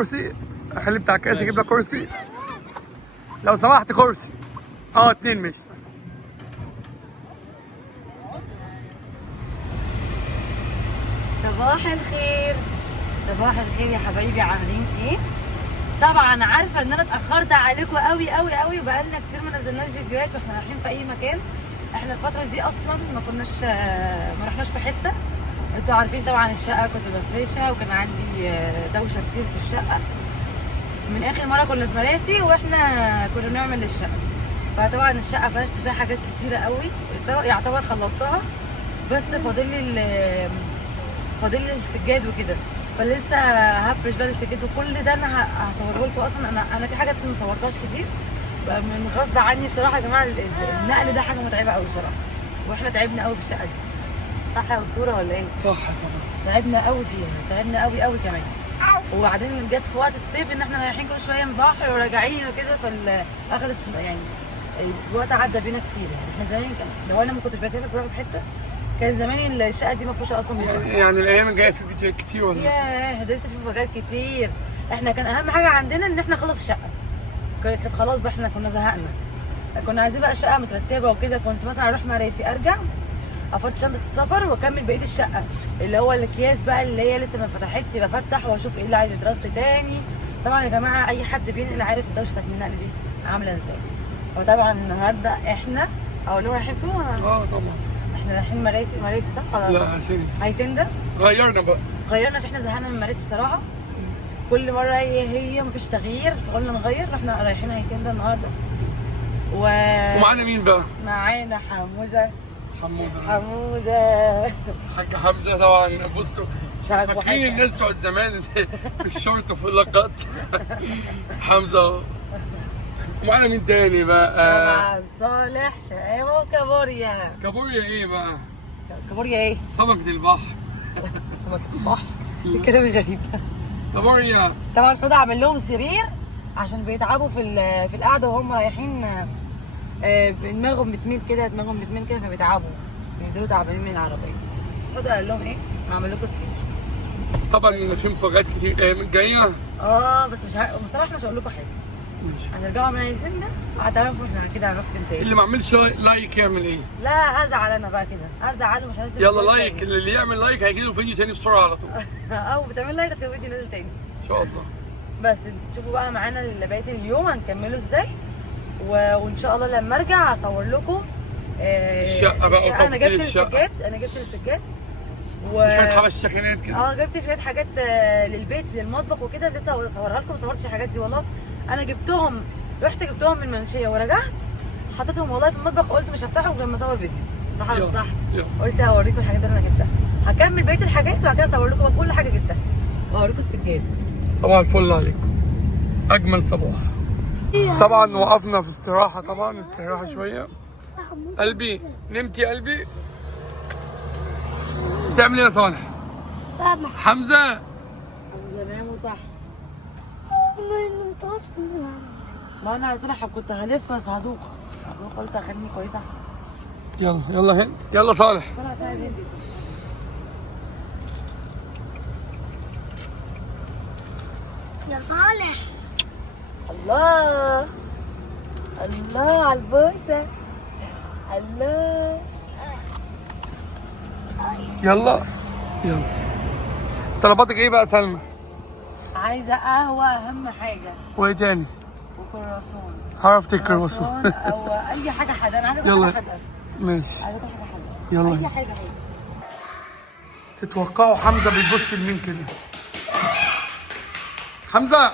كرسي، اخلي بتاع الكاس يجيب لك كرسي لو سمحت. كرسي 2 ماشي. صباح الخير، صباح الخير يا حبايبي، عاملين ايه؟ طبعا عارفه ان انا اتاخرت عليكم قوي قوي قوي، وبقالنا كتير ما نزلناش فيديوهات واحنا رايحين في اي مكان. احنا الفتره دي اصلا ما رحناش في حته. انتوا عارفين طبعا الشقه كنت بفرشها وكان عندي دوشه كتير في الشقه من اخر مره كنا في مراسي واحنا كنا بنعمل الشقه. فطبعا الشقه فرشت فيها حاجات كتيره قوي، يعتبر خلصتها، بس فاضل لي السجاد وكده. فلسه هفرش بقى السجاد وكل ده انا هصوره لكم. اصلا انا في حاجات ما صورتهاش كتير من غصب عني بصراحه يا جماعه. النقل ده حاجه متعبه قوي بصراحه، واحنا تعبنا قوي في الشقه دي. صح يا اسطوره ولا ايه؟ صح طبعا، تعبنا قوي فيها، تعبنا قوي قوي كمان. وبعدين جت في وقت الصيف ان احنا رايحين كل شويه من بحر وراجعين وكده، فاخدت يعني الوقت عدى بينا كتير. يعني احنا زمان لو انا ما كنتش بسافر بروح بحته كان زمان الشقه دي مفروشه اصلا من شقه. يعني الايام الجايه في فيديوهات كتير ولا؟ ياه ده لسه في حاجات كتير. احنا كان اهم حاجه عندنا ان احنا نخلص الشقه. كانت خلاص بقى، احنا كنا زهقنا، كنا عايزين بقى الشقه مترتبه وكده. كنت مثلا اروح مراسي ارجع افضي شنطه السفر واكمل بقيه الشقه، اللي هو الاكياس بقى اللي هي لسه ما فتحتش بفتح واشوف ايه اللي عايز يترص تاني. طبعا يا جماعه اي حد بينقل عارف الدوشه بتاعت النقل دي عامله ازاي. فطبعا النهارده احنا اقول لهم رايحين فين؟ طبعا احنا رايحين مراسي صح ولا لا؟ هيسنده. غيرنا بقى، غيرنا عشان احنا زهقنا من مراسي بصراحه. كل مره هي مفيش تغيير، فقلنا نغير. احنا رايحين هيسنده النهارده ومعانا مين بقى؟ معانا حموزه. حاج حمزه طبعا. بصوا فاكرين الناس بتوع زمان في الشورت وفي اللقات. حمزه. ومعانا مين تاني بقى؟ طبعا صالح شقاوة وكابوريا. كابوريا ايه بقى؟ كابوريا ايه؟ سمكة البحر. سمكة البحر؟ الكلام الغريب ده. كابوريا. طبعا حوده عامل لهم سرير عشان بيتعبوا في القعده وهم رايحين. دماغهم بتميل كده فبيتعبوا، بينزلوا تعبانين من العربيه. حوده قال لهم ايه؟ هعمل لكم سرير. طبعا في مفاجآت كتير الايام الجايه. بس بصراحه مش هقول لكم حاجه. هنرجعوا من هيسنده وهتعرفوا احنا كده هنروح فين تاني. اللي ما عملش لايك يعمل ايه؟ لا هزعل انا بقى كده، هزعل ومش هنزل. يلا لايك، اللي يعمل لايك هيجي له فيديو تاني بسرعه على طول. او بتعمل لايك هتلاقي فيديو نازل تاني ان شاء الله. بس شوفوا بقى معانا بقيه اليوم هنكمله ازاي، وان شاء الله لما ارجع اصور لكم الشقه بقى. انا جبت السجاد شويه حبش سكنات كده. جبت شويه حاجات للبيت للمطبخ وكده. لسه هصورها لكم، ما صورتش الحاجات دي والله. انا رحت جبتهم من المنشيه ورجعت حطيتهم والله في المطبخ. قلت مش هفتحهم غير لما اصور فيديو. صح ولا صح؟ قلت هوريكم الحاجات اللي انا جبتها، هكمل بقيه الحاجات وبعد كده اصور لكم كل حاجه جبتها واوريكم السجاد. صباح الفل عليكم، اجمل صباح. طبعا وقفنا في استراحه، طبعا استراحه شويه. قلبي نمت يا قلبي. بتعمل ايه يا صالح؟ حمزه ناموا صح. ما انا صراحه كنت هلف بس هدوخ، قلت اخليني كويسه احسن. يلا هند، يلا صالح. يا صالح. الله على البوسه. الله. يلا طلباتك ايه بقى سلمى؟ عايزه قهوه اهم حاجه. وايه تاني؟ وكرواسون. عرفت الكرواسون او اي حاجه حادقه. انا عايزه يلا. حاجه حادقه. ماشي. عايزه حاجه حادقه. يلا. اي حاجه حادقه. تتوقعوا حمزه بيبص لمين كده؟ حمزه.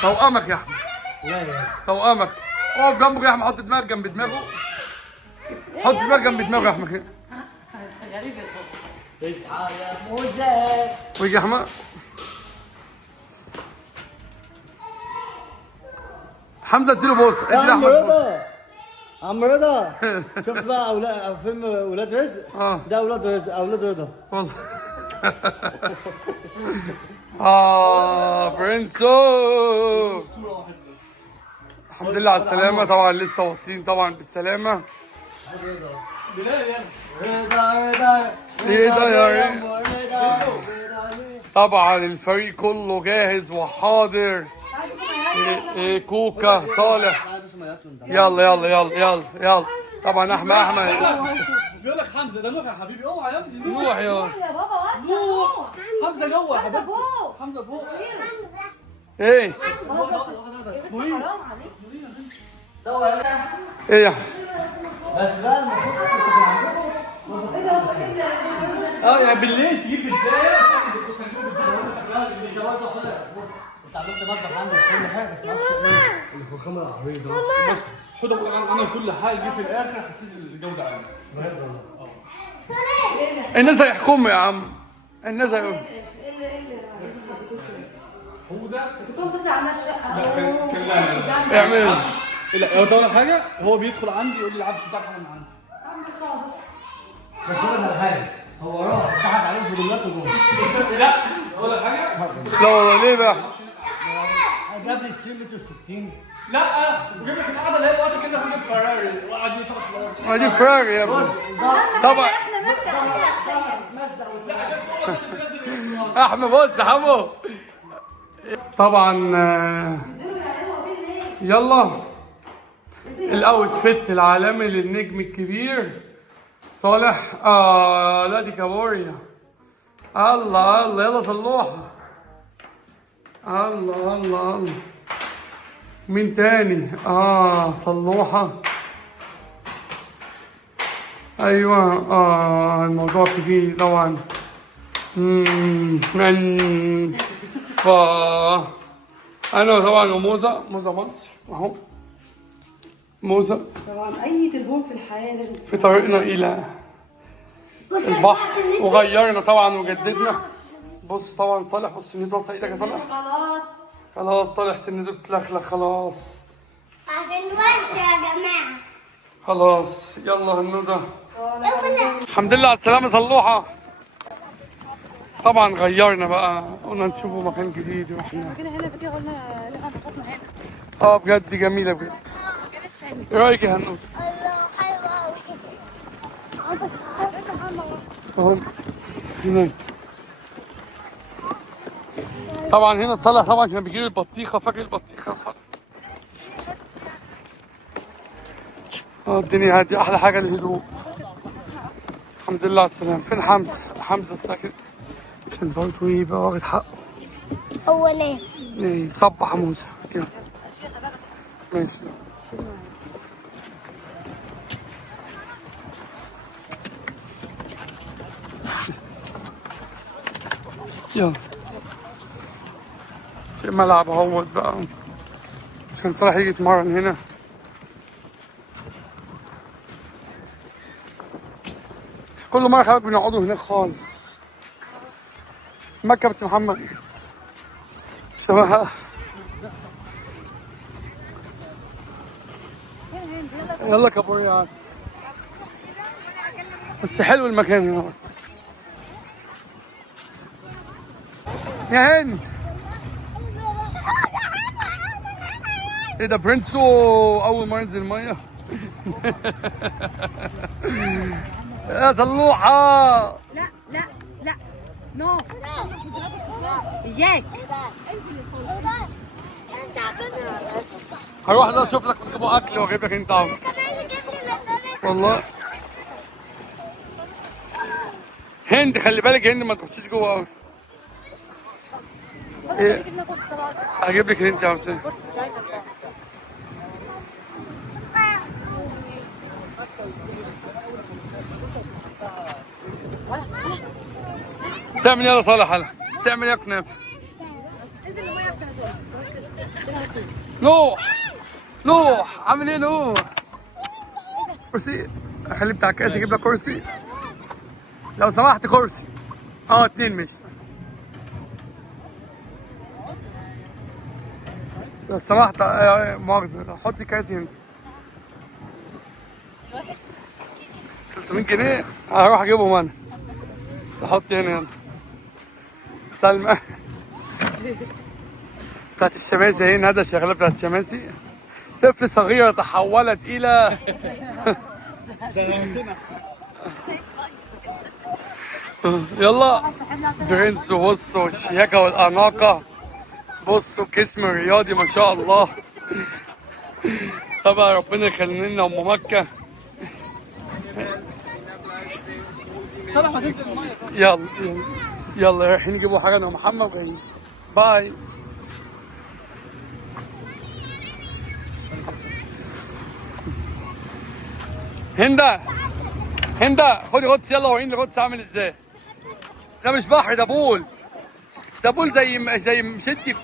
توأمك يا احمد. توأمك. اقف جنبه يا احمد، حط دماغك جنب دماغه. حط دماغك جنب دماغه يا احمد كده. غريب يا بابا. اصحى يا موزه. ويجي يا احمد. حمزه اديله بوسه. ادي عم لاحمد بوسه. رضا، عم رضا، شفت بقى فيلم ولاد رزق؟ ده اولاد رضا والله. برنسو. الحمد لله على السلامة. طبعا لسه واصلين طبعا بالسلامة. رضا ايه ده يا رضا؟ طبعا الفريق كله جاهز وحاضر. كوكا صالح. يلا يلا يلا يلا يلا. طبعا احمد بيقول لك حمزه ده نوح يا حبيبي، اوعى يا ابني نوح يا يا بابا نوح. حمزه جوه يا حبيبي، فوق. حمزه فوق. ايه حرام عليك. ايه يا بس بقى المفروض تكون عندكم. يعني بالليل تجيب بيتزايه. انت برضه انت عملت مطبخ عندك كل حاجه بس ما اعرفش الخمر العربيه ده. بص حوض عمل كل حاجه، جه في الاخر حسيت الجوده عاليه. بجد والله. الناس هيحكموا يا عم، الناس هيحكموا. هو ده تقوم تطلع على الشقه. لا اعمل لا، هو طبعا حاجه، هو بيدخل عندي يقول لي العفش بتاعك من عندي. بس اقول لك على حاجه، هو راح ضحك عليهم في دولات وجوه. لا اقول لك حاجه، لا والله ليه بقى؟ جاب لي 2 متر 60. لا وجيب لك القعده اللي هي دلوقتي كده في فراري وقعد يطلع في الارض. ما دي فراغ يا ابني. طبعا احمد بص حمو. طبعا يلا الاوتفيت العالمي للنجم الكبير صالح. لا دي كابوريا. الله الله يلا صلوحه. الله الله الله. مين تاني؟ صلوحه. ايوه الموضوع كبير طبعا. انا طبعا وموزة مصر اهو. موزة طبعا اي تليفون في الحياه لازم في طريقنا الى البحر، وغيرنا طبعا وجددنا. بص طبعا صالح، بص سنته وصل ايدك يا صالح. خلاص صالح سنته بتلخلخ خلاص. عشان ورشة يا جماعة. خلاص يلا هنوده. الحمد لله على السلامة صلوحة. طبعا غيرنا بقى، قلنا نشوفوا مكان جديد واحنا هنا بقى قلنا نلعب بصوتنا هنا. بجد جميلة بجد. ايه رأيك يا هنوده؟ الله حلوة أوي. اهو هناك. طبعا هنا صالح طبعا كان بيجيب البطيخة، فاكر البطيخة يا صالح؟ الدنيا هادية، أحلى حاجة الهدوء. الحمد لله على السلامة. فين حمزة؟ حمزة ساكت عشان برضه يبقى واخد حقه. هو ناس. صبح يا موسى. يلا ماشي. يلا في ملعب اهوت بقى عشان صلاح يجي يتمرن هنا. كل مرة خلي بالك بنقعدوا هناك خالص. مكة بنت محمد شبهها. يلا كابوريا يا عسل. بس حلو المكان هنا. يا هند ايه ده برنسو اول ما ينزل الميه. يا صلوحه. لا لا لا نو اياك. هروح ده اشوف لك نجيبوا اكل واجيب لك انت عاوز. والله هند خلي بالك، هند ما تخشيش جوه قوي. ايه هجيب لك اللي انت عاوزاه. تعمل ايه يا صالح؟ هلا تعمل ايه يا كنافه؟ نوح عامل ايه نوح؟ كرسي اخلي بتاع الكاس يجيب لك كرسي لو سمحت. كرسي 2 ماشي. لو سمحت مؤاخذة حطي كاس هنا. 300 جنيه هروح اجيبهم انا. احط هنا يلا. سلمى بتاعت الشماسي اهي، ندى الشغاله بتاعت الشماسي. طفل صغيرة تحولت إلى يلا برنس. بصوا الشياكة والأناقة، بصوا الجسم الرياضي ما شاء الله. طبعا ربنا يخلي لنا أم مكة. يلا يلا يلا رايحين نجيبوا حاجة أنا ومحمد وجايين. باي. هندا هندا خدي غطس يلا وريني الغطس عامل ازاي. ده مش بحر، ده بول. ده بول زي مش انتي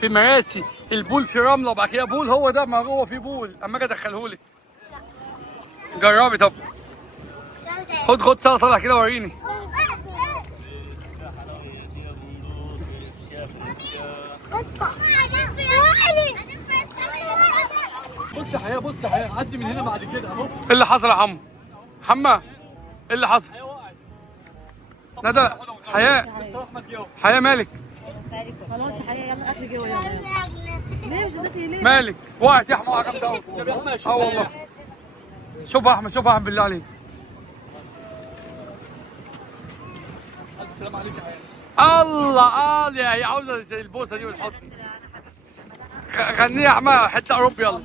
في مراسي البول في رمله وبعد كده بول، هو ده ما هو في بول. اما اجي ادخلهولك جربي. طب خد غطس يلا صالح كده وريني. بص يا حياه، بص يا حياه، عدي من هنا بعد كده اهو. ايه اللي حصل يا حمو؟ حما ايه اللي حصل؟ ندى حياة، حياة مالك؟ خلاص يا حياه يلا اخر جوه يلا. ليه مش بدأتي ليه؟ مالك؟ وقعت يا حمو جامدة قوي. اه والله. شوف يا احمد، شوف يا احمد بالله عليك. السلام عليكم يا حياه. الله يا هي عاوزة زي البوسة دي والحضن. غني يا احمد حتة اوروبي يلا.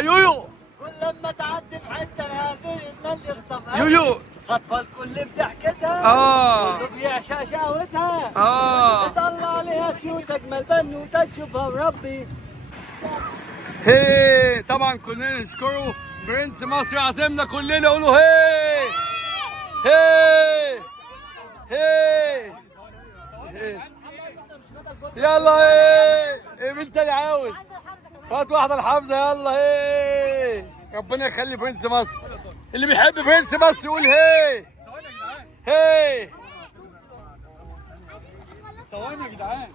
يويو. كل لما تعدي في حته نادر الناس يخطف يويو. خطفه الكل بضحكتها كله بيعشق شهوتها اسال الله عليها كيوت اجمل بنوته تشوفها وربي. هي طبعا كلنا نشكره برنس مصر عزمنا كلنا قولوا هي هي هي هي. يلا ايه مين تاني عاوز؟ هات واحدة لحمزة يلا هي. ربنا يخلي برنس مصر. اللي بيحب برنس مصر يقول هي هي. ثواني يا جدعان.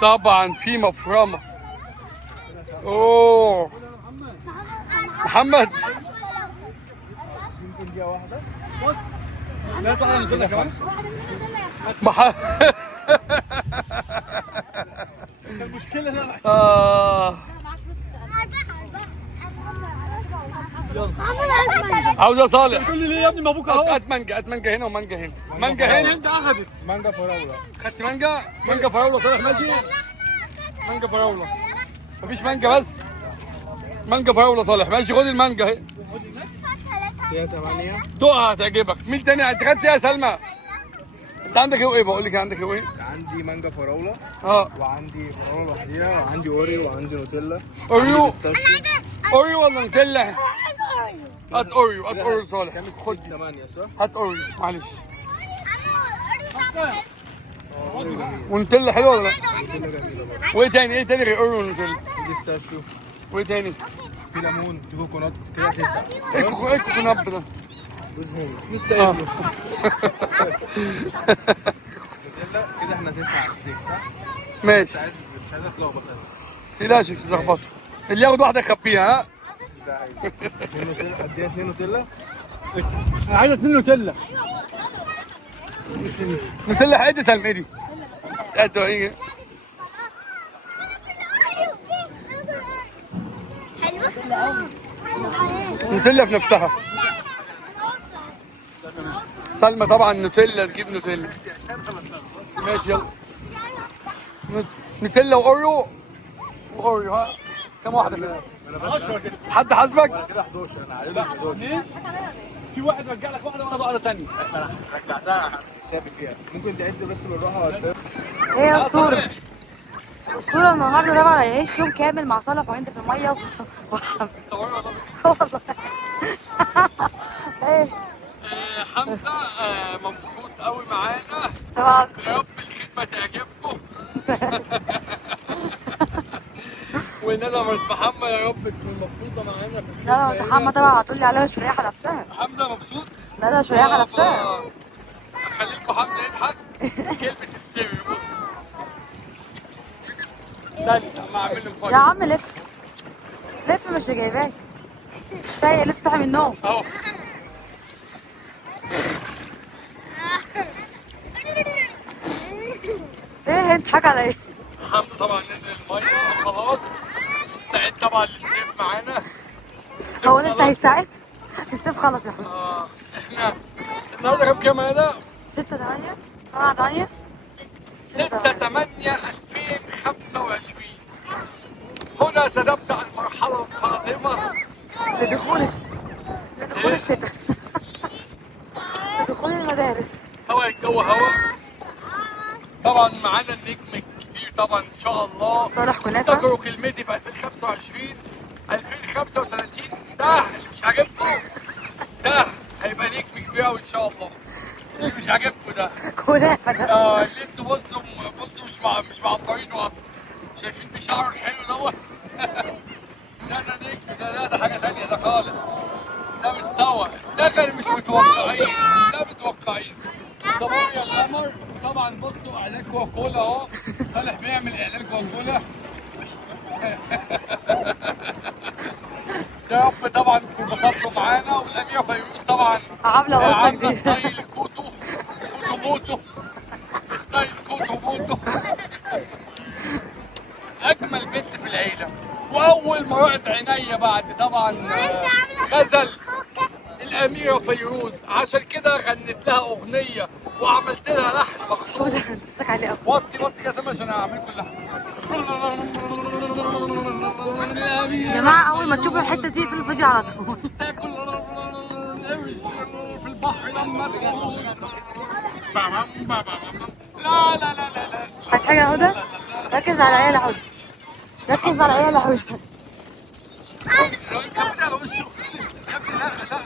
طبعا في مفرمة. اوه محمد لا تعالى نزلنا كمان. المشكلة هنا عاوز صالح. تقول لي ليه يا ابني؟ ما ابوك اهو. هات مانجا، هات مانجا هنا ومانجا هنا. مانجا هنا. انت اخدت مانجا فراوله. خدت مانجا؟ مانجا فراولة صالح ماشي؟ مانجا فراولة. مفيش مانجا بس؟ مانجا فراولة صالح ماشي. خد المانجا اهي. فيها 8. دوقها هتعجبك. مين تاني انت خدت ايه يا سلمى؟ انت عندك ايه؟ بقول لك عندك ايه؟ عندي مانجا فراوله وعندي فراوله لوحديها وعندي اوريو وعندي نوتيلا. اوريو. بيستاشيو. اوريو ولا نوتيلا؟ هات اوريو، هات اوريو صالح. خد 8 صح؟ هات اوريو معلش. اوريو جميل. ونوتيلا حلوه ولا لا؟ نوتيلا جميله برضه. وايه تاني؟ ايه تاني غير اوريو ونوتيلا؟ بيستاشيو. وايه تاني؟ في ليمون، في كوكونات، كده 9. ايه الكوكونات ده؟ جوز هند. لسه قايل له. كده احنا 9 ستيك صح؟ ماشي. مش عايز اتلخبط انا. تقلقش مش هتلخبطش. اللي ياخد واحده يخبيها ها؟ ده عايز. 2 نوتيلا، اديها 2 نوتيلا. انا عايز 2 نوتيلا. نوتيلا حقيقي سلم ايدي. قد ايه؟ نوتيلا في نفسها. سلمى طبعا نوتيلا تجيب نوتيلا. ماشي يلا. نوتيلا واوريو. واوريو ها؟ كم واحدة كده؟ 10 كده. حد حاسبك؟ كده 11 انا عايز 11. في واحد رجع لك واحده وانا واحده ثانيه. انا رجعتها ثابت فيها. ممكن تعد بس بالراحه ولا ايه يا اسطوره؟ اسطوره النهارده طبعا هيعيش يوم كامل مع صالح وانت في الميه وحمزه. والله ايه حمزة مبسوط قوي معانا. طبعا. يا رب الخدمة تعجبكم. وندى مرات محمد يا رب تكون مبسوطة معانا في لا الخدمة. محمد طبعا هتقول لي عليها مش مريحه نفسها. حمزة مبسوط؟ لا مش مريحه نفسها. خليكم حمزة يضحك. كلمة السر بص. ثانية عم اعمل له يا مفاجأة. عم لف لف مش جايباك. مش فايق لسه صاحي من النوم. اهو. ايه انت حاجه على ايه؟ حمزة طبعا نزل المية خلاص. مستعد طبعا للصيف معانا. هو لسه هيساعد؟ الصيف خلص يا حبيبي. احنا النهارده كام كام هذا؟ 6 8 7 8 6/8/2025. هنا سنبدأ المرحلة القادمة لدخول الشتاء. لدخول المدارس. هوا الجو هوا. طبعا معانا النجم الكبير طبعا ان شاء الله. صالح كنافة. افتكروا كلمتي في 2025 2035 ده اللي مش عاجبكم ده هيبقى نجم كبير قوي ان شاء الله. اللي مش عاجبكم ده كنافة ده. اللي انتوا بصوا مش معبرينه اصلا. شايفين بشعره الحلو دوت؟ ده نجم ده حاجة تانية ده خالص. ده مستوى. ده كان مش متوقعين. ده متوقعين. صباح يا قمر. طبعا بصوا اعلان كوكولا اهو. صالح بيعمل اعلان كوكولا. يا رب طبعا تكونوا انبسطتوا معانا. والاميره فيروز طبعا عاملة قصة عامله جديدة. ستايل كوتو موتو. ستايل كوتو موتو. اجمل بنت في العيله. واول ما رأت عينيا بعد طبعا غزل الاميره فيروز. عشان كده غنيت لها اغنيه وعملت لها لحن مخصوص. تستك عليه قوي. وطي كده سما عشان اعمل لكم لحن. يا جماعة أول ما تشوفوا الحتة دي في الفيديو على طول. تاكل القرش في البحر لما تغوص. لا لا لا لا لا. عايز حاجة يا هدى؟ ركز مع العيال يا هدى. ركز مع العيال يا هدى. كمل على وشه. يا ابني لا لا.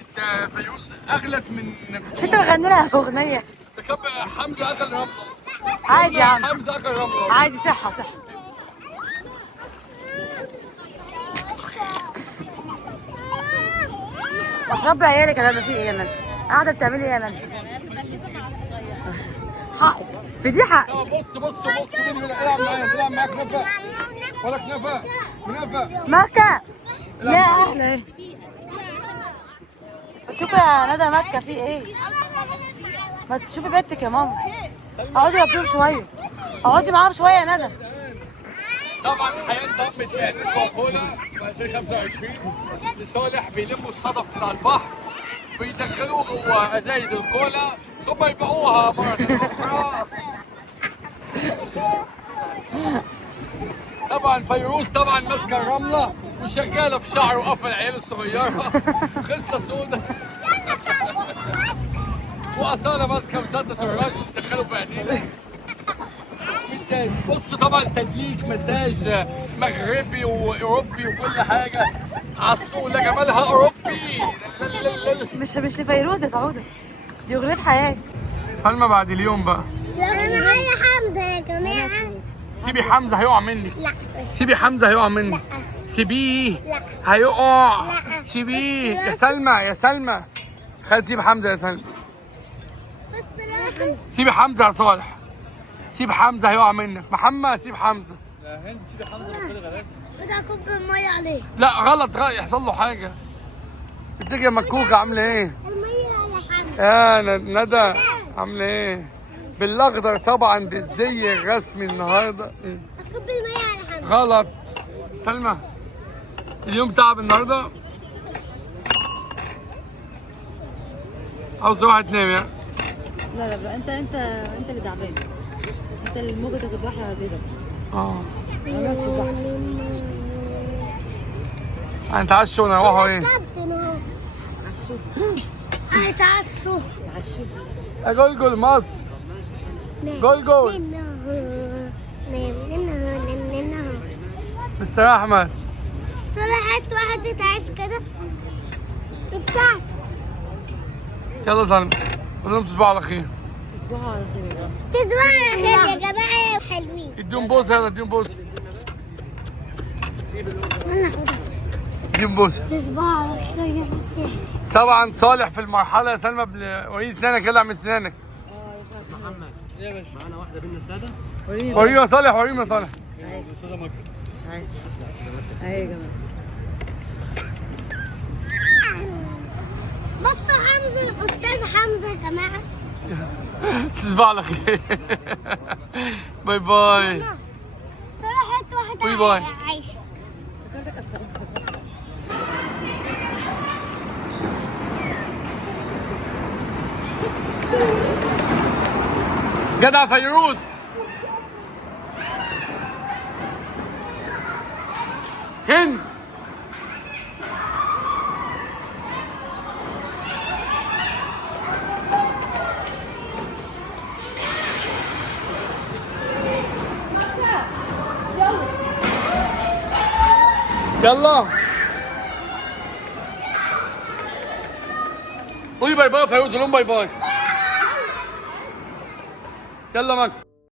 انت فيروز اغلس من انت مغني لها أغنية. حمزه اكل رمله. عادي يا عم. حمزه اكل رمله. عادي صحة. ربي عيالك يا ندى. في ايه يا ندى؟ قاعدة بتعملي ايه يا ندى؟ حقك في دي حق. بص مين العب معاك كنافه ولا كنافه مكة يا اهلا. ما تشوفي يا ندى مكة في ايه؟ ما تشوفي بنتك يا ماما. اقعدي جنبهم شوية. اقعدي معاهم شوية يا ندى. طبعا الحياه انضمت لاعلان كوكولا في 2025 لصالح. بيلموا الصدف بتاع البحر ويدخلوه جوه ازايز الكولا ثم يبيعوها مرة أخرى. طبعا فيروز طبعا ماسكة الرملة وشغالة في شعره وقفل العيال الصغيرة. خصلة سودا. وأصالة ماسكة مسدس الرش دخلوا في عينينا. بصوا طبعا تدليك مساج مغربي واوروبي وكل حاجه. عسوله جمالها اوروبي. مش لفيروز يا سعودة. دي اغنية حياة. سلمى بعد اليوم بقى. انا معايا حمزه يا جماعه. سيبي حمزه هيقع منك. لا. سيبي حمزه هيقع منك. سيبيه. لا. هيقع. لا. سيبيه يا سلمى. خد سيب حمزه يا سلمى. سيبي حمزه يا صالح. سيب حمزه هيقع منك. محمد سيب حمزه. لا هند سيبي حمزه بطل غلاس. بدي اكب الميه عليه. لا غلط يحصل له حاجه. ازيك يا مكوكه عامله ايه؟ الميه على حمزه. يا ندى عامله ايه؟ بالاخضر طبعا بالزي الرسمي النهارده. اكب الميه على حمزه. غلط. سلمى اليوم تعب النهارده. عاوز واحد تنام يا. لا انت اللي تعبان. انت اللي موجة البحر هديدك. هنتعشوا ونروحوا ايه؟ هيتعشوا. جول مصر. جول. مستر احمد. طلعت واحد تعيش كده بتاعتك. يلا سلمى قول لهم تصبحوا على خير. تصبحوا على خير يا جماعة. تصبحوا على خير يا جماعه حلوين. اديهم بوسه يلا اديهم بوسه. اديهم بوسه. تصبحوا على خير يا مسيح. طبعا صالح في المرحله يا سلمى وريني اسنانك يلا اعمل اسنانك. محمد ايه يا باشا؟ معانا واحده بينا الساده. وريني يا صالح. استاذه مكه. اهي يا جماعة. بصوا حمزه الاستاذ حمزه يا جماعه. تصبحوا على خير. باي باي. طلعت واحده باي باي. عايشه. جدع فيروز. هند. يلا قولي باي باي فيروز، لهم باي باي. يلا مك.